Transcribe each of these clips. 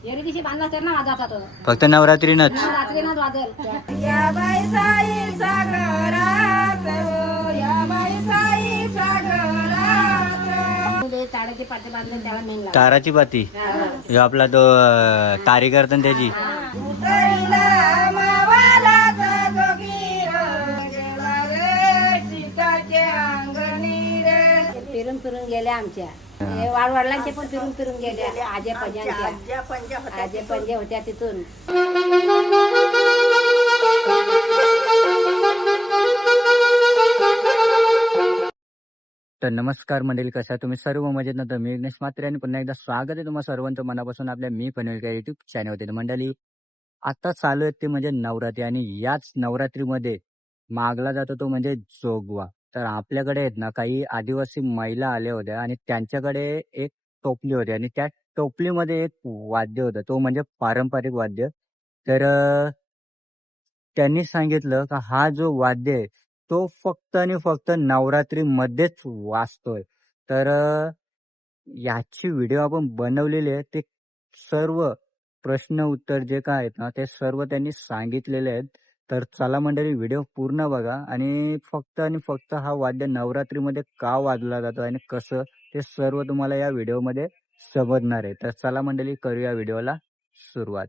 एरी दिवशी बांधला तर ना वाजाचा तो फक्त नवरात्रीनच रात्रीनच वाजल. या बाई साई सागरात या बाई साई सागरात ताराची पाटी बांधले त्याला मेन लागला. ताराची बाती ह्यो आपला तो तारी करतात त्याची. फिरून फिरून गेल्या आमच्या वाडवडिलांचे पण फिरून फिरून गेल्या. आजे पंजे होत्या तिथून. तर नमस्कार मंडळी, कशा तुम्ही सर्व मजेत ना? तर मी विघ्नेश म्हात्रे आणि पुन्हा एकदा स्वागत आहे तुम्हा सर्वांचं मनापासून आपल्या मी पनवेल या युट्यूब चॅनलवरती. मंडळी आता चालू आहे ते म्हणजे नवरात्री, आणि याच नवरात्रीमध्ये मागला जातो तो म्हणजे जोगवा. तर आपल्याकडे आहेत ना काही आदिवासी महिला आल्या होत्या आणि त्यांच्याकडे एक टोपली होती आणि त्या टोपलीमध्ये एक वाद्य होतं, तो म्हणजे पारंपरिक वाद्य. तर त्यांनी सांगितलं का हा जो वाद्य आहे तो फक्त आणि फक्त नवरात्रीमध्येच वाजतोय. तर याची व्हिडिओ आपण बनवलेली आहे. ते सर्व प्रश्न उत्तर जे काय आहेत ना ते सर्व त्यांनी सांगितलेले आहेत. तर चला मंडळी, व्हिडिओ पूर्ण बघा आणि फक्त हा वाद्य नवरात्रीमध्ये का वाजला जातो आणि कसं, ते सर्व तुम्हाला या व्हिडिओमध्ये समजणार आहे. तर चला मंडळी, करूया व्हिडिओला सुरुवात.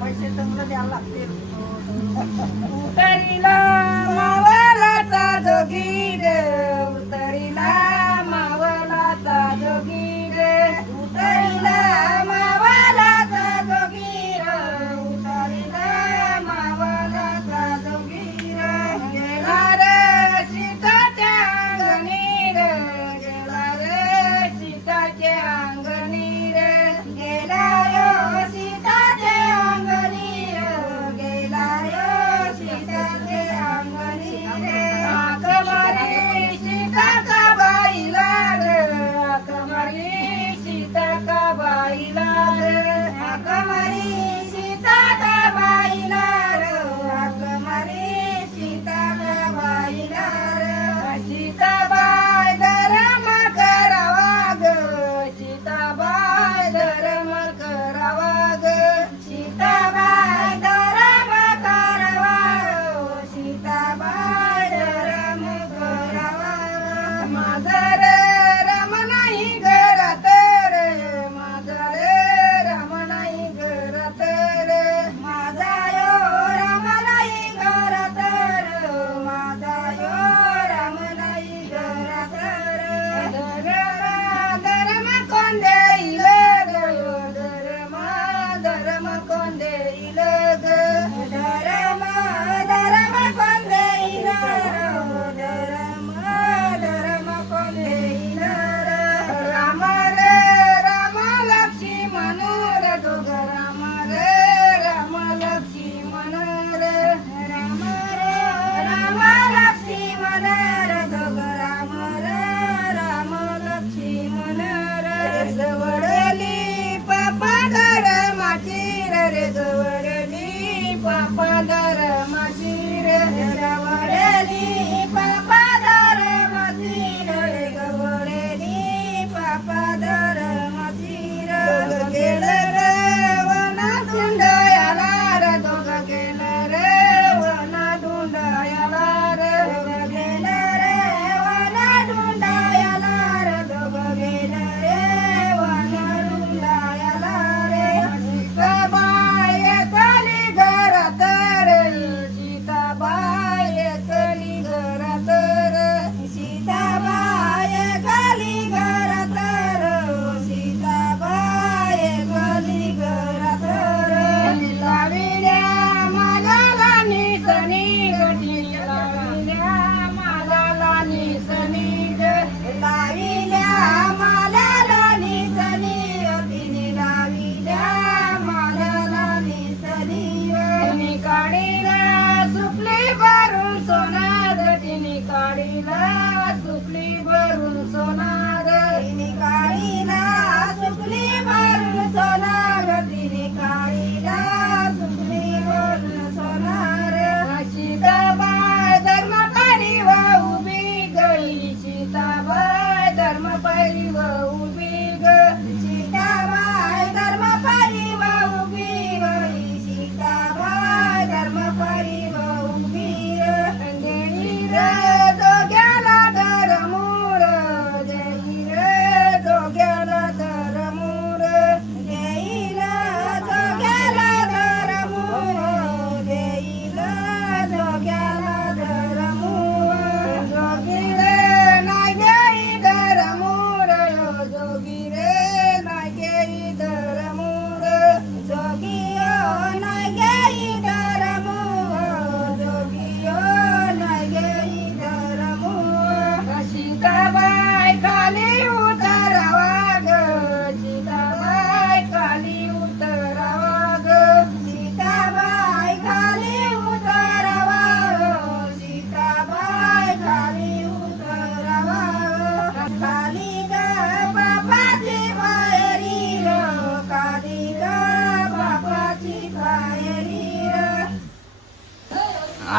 पैसे चांगलं द्यायला लागतील. उतरीला मावलाचा जोगीर, उतरीला मावलाचा जोगीर, उतरीला मावलाचा जोगीर, उतरीला मावलाचा जोगीर. गेला रे सीताच्या अंगणी रे, गेला रे सीताच्या अंगणी रे, गेला यो सीताच्या अंगणी रे, गेला यो सीताच्या अंगणी रे. आक मारी सीता का बाईला रे, आक मारी सीता का बाईला रे, आक मारी सीता का बाईला रे, आक मारी सीता का बाईला रे. सीताबाई धर्म करावा ग, सीताबाई धर्म करावा ग, सीताबाई धर्म करावा ग, सीताबाई धर्म करावा. माझं रे रम नाही घरात रे, माझं रे रम नाही घरात रे, माझा यो रम नाही घरात रे, माझा यो रम नाही घरात रे. धर्म कोण देईल ग, धर्म कोण देईल ग, धर्म कोण देईल ग, धर्म कोण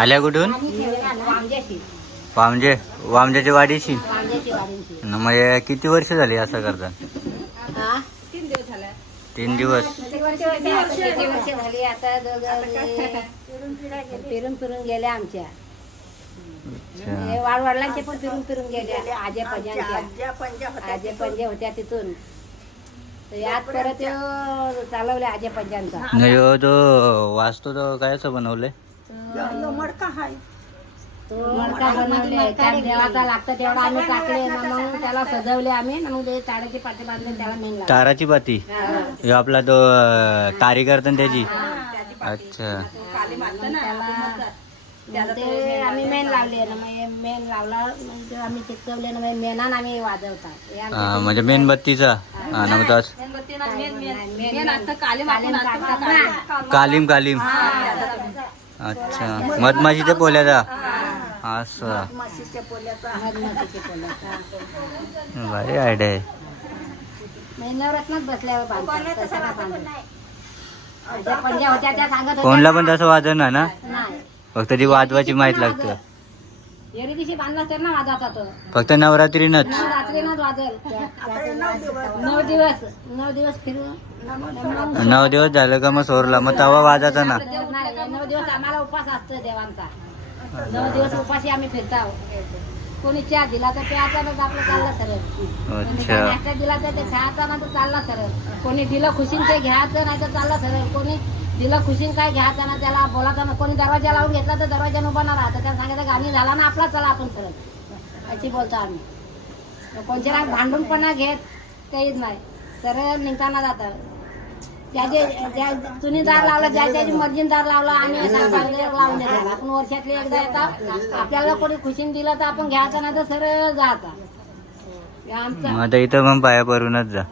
आल्या कुठून? आम्ही ठेवला ना वांग्याची वामजाची वाडीची. वांग्याची वाढींची. मग हे किती वर्ष झाली असं करतात? हा 3 दिवस. किती वर्ष झाली आता दोघं फिरून फिरून गेल्या आमच्या. अच्छा. हे वाडवडिलांचे पण फिरून फिरून गेल्या आजे पंजे होत्या तिथून. तर यात परत ह्यो चालवल्या आजे पंजांचा. नाही हो, तो वाचतो तो कायचं बनवलंय? तो मडका बनवले त्यात देवाचा लागतं तेवढा आम्ही टाकले ना मग त्याला सजवले आम्ही ना मग ते ताडाचे पाटे बांधले त्याला मेन लावले. ताराची पाती. ह्यो आपला तो तारी करतात त्याची. अच्छा. त्याला ते आम्ही मेन लावले ना मग मेन लावला म्हणजे आम्ही चिकटवले ना मग मेनान आम्ही वाजवतात. हे आमच्या हा, म्हणजे मेणबत्तीचा. हा ना, मग तोच. मेन आता कालीम टाकतात ना. कालीम. अच्छा, मधमाशीच्या पोल्याचा. असं मधमाशीचे पोळ्याचा. भारी आयडिया आहे. नवरत्नात बसल्यावर बांधतात, तसं नाही बांधत. आज्या पंजा होत्या त्या सांगत होत्या कोणला पण तसं वाजवणार ना, नाही. फक्त ती वाजवायची माहित लागतं. एरी दिवशी बांधला तर ना वाजाचा तो. फक्त नवरात्रीनच. रात्रीनच वाजेल. 9 दिवस फिरून 9 दिवस झालं का मग सोरला, मग तवा वाजायचा ना. नाही, 9 दिवस आम्हाला उपास असतो देवांचा. 9 दिवस उपाशी आम्ही फिरतो. कोणी चहा दिला तर प्यायचा ना तर आपलं चाललं सरळ. कोणी अच्छा. नाश्ता दिला तर ते खायचा ना तर चालला सरळ. कोणी दिलं खुशीन ते घ्यायचं नाही तर चालला सरळ. कोणी दिलं खुशीन काय घ्यायचं ना त्याला बोलायचं ना. कोणी दरवाजा लावून घेतला तर दरवाजाने उभा ना राहतं. त्याला सांगायचं गाणी झाला ना आपला चला आपण सरळ अशी बोलतो आम्ही. कोणच्या नाही भांडून पण नाही घेत काहीच नाही. सरळ निघताना जातात. ज्या तुम्ही दार लावला ज्याची मर्जीन दार लावला आम्ही लावून देतो. आपण वर्षातले एकदा येतात. आपल्याला कोणी खुशीन दिलं तर आपण घ्यायचं नाही तर सरळ जायचा. हे आमचं मग आता इथं मग पाया परूनच जा.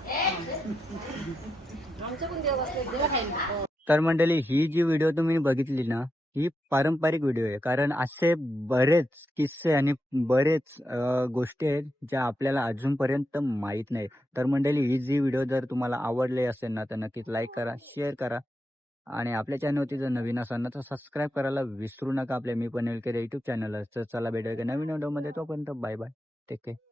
पण देव आहे ना. तर मंडळी, ही जी व्हिडिओ तुम्ही बघितली ना, ही पारंपरिक व्हिडिओ आहे. कारण असे बरेच किस्से आणि बरेच गोष्टी आहेत ज्या आपल्याला अजूनपर्यंत माहीत नाही. तर मंडळी, ही जी व्हिडिओ जर तुम्हाला आवडली असेल ना तर नक्कीच लाईक करा, शेअर करा आणि आपल्या चॅनलवरती जर नवीन असाल ना तर सबस्क्राईब करायला विसरू नका आपल्या मी पनवेलकर यूट्यूब चॅनलला. तर चला भेटूया एका नवीन व्हिडिओमध्ये. तोपर्यंत बाय बाय, टेक केअर.